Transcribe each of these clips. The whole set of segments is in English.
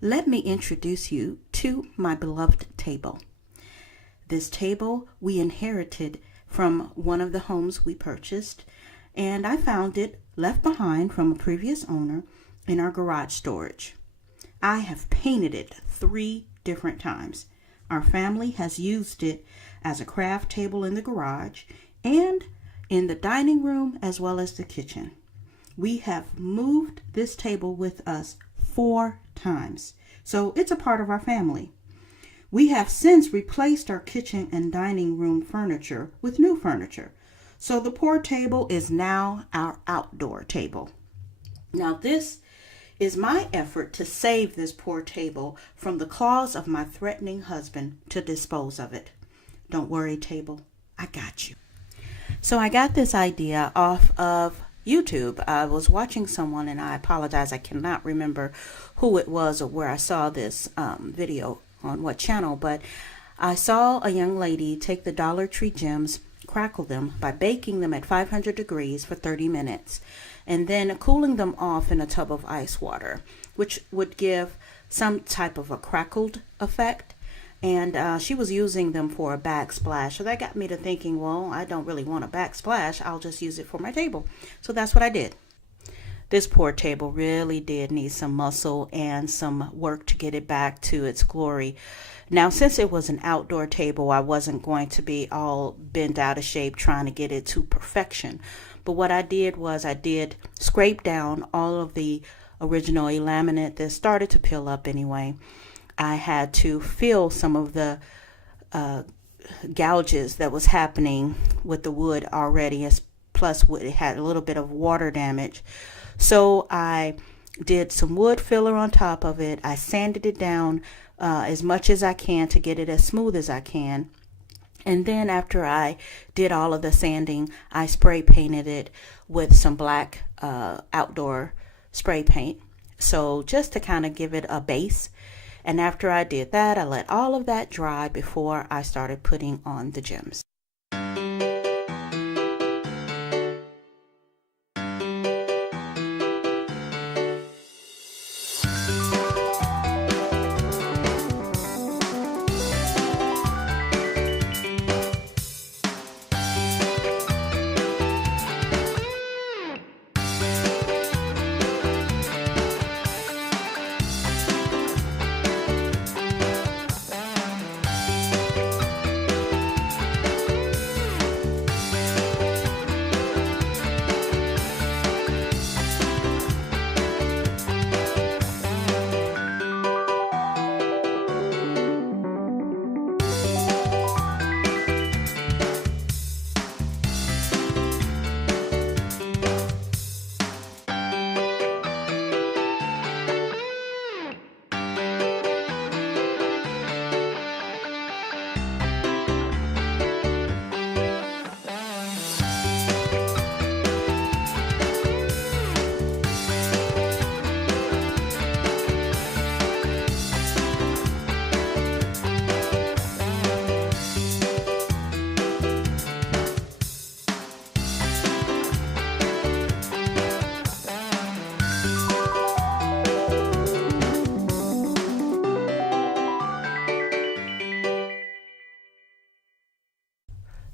let me introduce you to my beloved table. This table we inherited from one of the homes we purchased, and I found it left behind from a previous owner in our garage storage. I have painted it 3 different times. Our family has used it as a craft table in the garage and in the dining room as well as the kitchen. We have moved this table with us 4 times, so it's a part of our family. We have since replaced our kitchen and dining room furniture with new furniture, so the poor table is now our outdoor table. Now this is my effort to save this poor table from the claws of my threatening husband to dispose of it. Don't worry, table, I got you. So I got this idea off of YouTube. I was watching someone, and I apologize, I cannot remember who it was or where I saw this video on what channel, but I saw a young lady take the Dollar Tree gems, crackle them by baking them at 500 degrees for 30 minutes and then cooling them off in a tub of ice water, which would give some type of a crackled effect. And she was using them for a backsplash. So that got me to thinking, well, I don't really want a backsplash. I'll just use it for my table. So that's what I did. This poor table really did need some muscle and some work to get it back to its glory. Now, since it was an outdoor table, I wasn't going to be all bent out of shape trying to get it to perfection. But what I did was I did scrape down all of the original laminate that started to peel up anyway. I had to fill some of the gouges that was happening with the wood already, plus it had a little bit of water damage. So I did some wood filler on top of it. I sanded it down as much as I can to get it as smooth as I can. And then after I did all of the sanding, I spray painted it with some black outdoor spray paint. So just to kind of give it a base. And after I did that, I let all of that dry before I started putting on the gems.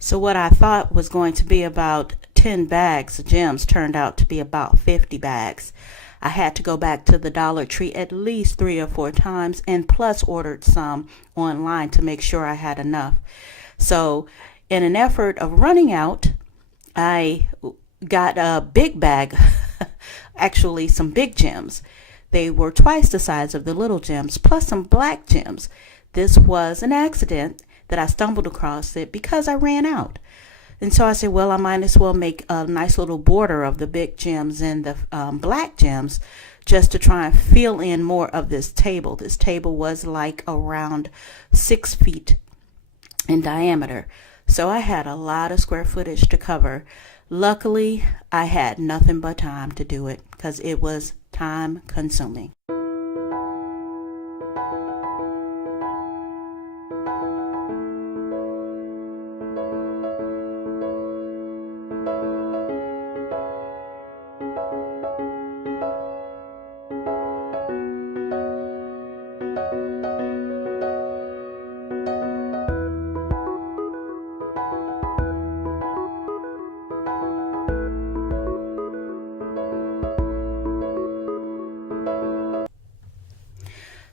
So what I thought was going to be about 10 bags of gems turned out to be about 50 bags. I had to go back to the Dollar Tree at least 3 or 4 times and plus ordered some online to make sure I had enough. So in an effort of running out, I got a big bag, actually some big gems. They were twice the size of the little gems plus some black gems. This was an accident that I stumbled across it because I ran out. And so I said, well, I might as well make a nice little border of the big gems and the black gems just to try and fill in more of this table. This table was like around 6 feet in diameter. So I had a lot of square footage to cover. Luckily, I had nothing but time to do it because it was time consuming.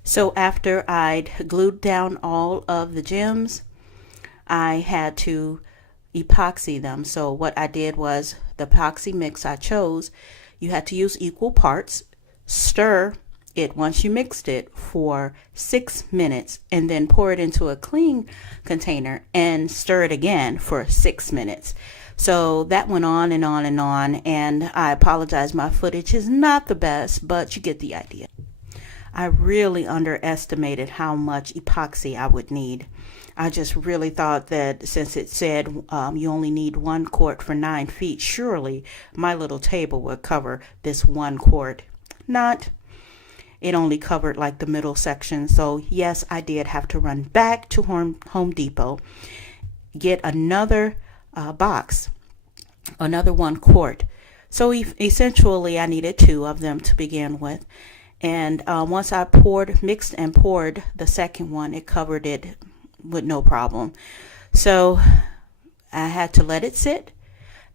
So after I'd glued down all of the gems, I had to epoxy them. So what I did was, the epoxy mix I chose, you had to use equal parts, stir it once you mixed it for 6 minutes, and then pour it into a clean container and stir it again for 6 minutes. So that went on and on and on, and I apologize, my footage is not the best, but you get the idea. I really underestimated how much epoxy I would need. I just really thought that since it said you only need 1 quart for 9 feet, surely my little table would cover this 1 quart. Not. It only covered like the middle section. So yes, I did have to run back to Home Depot, get another box, another 1 quart. So essentially I needed 2 of them to begin with. And once I mixed and poured the second one, it covered it with no problem. So I had to let it sit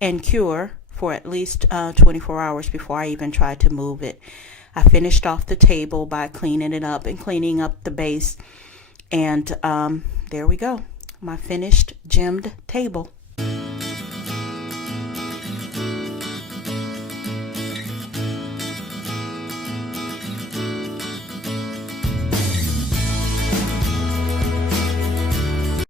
and cure for at least 24 hours before I even tried to move it. I finished off the table by cleaning it up and cleaning up the base. And there we go, my finished gemmed table.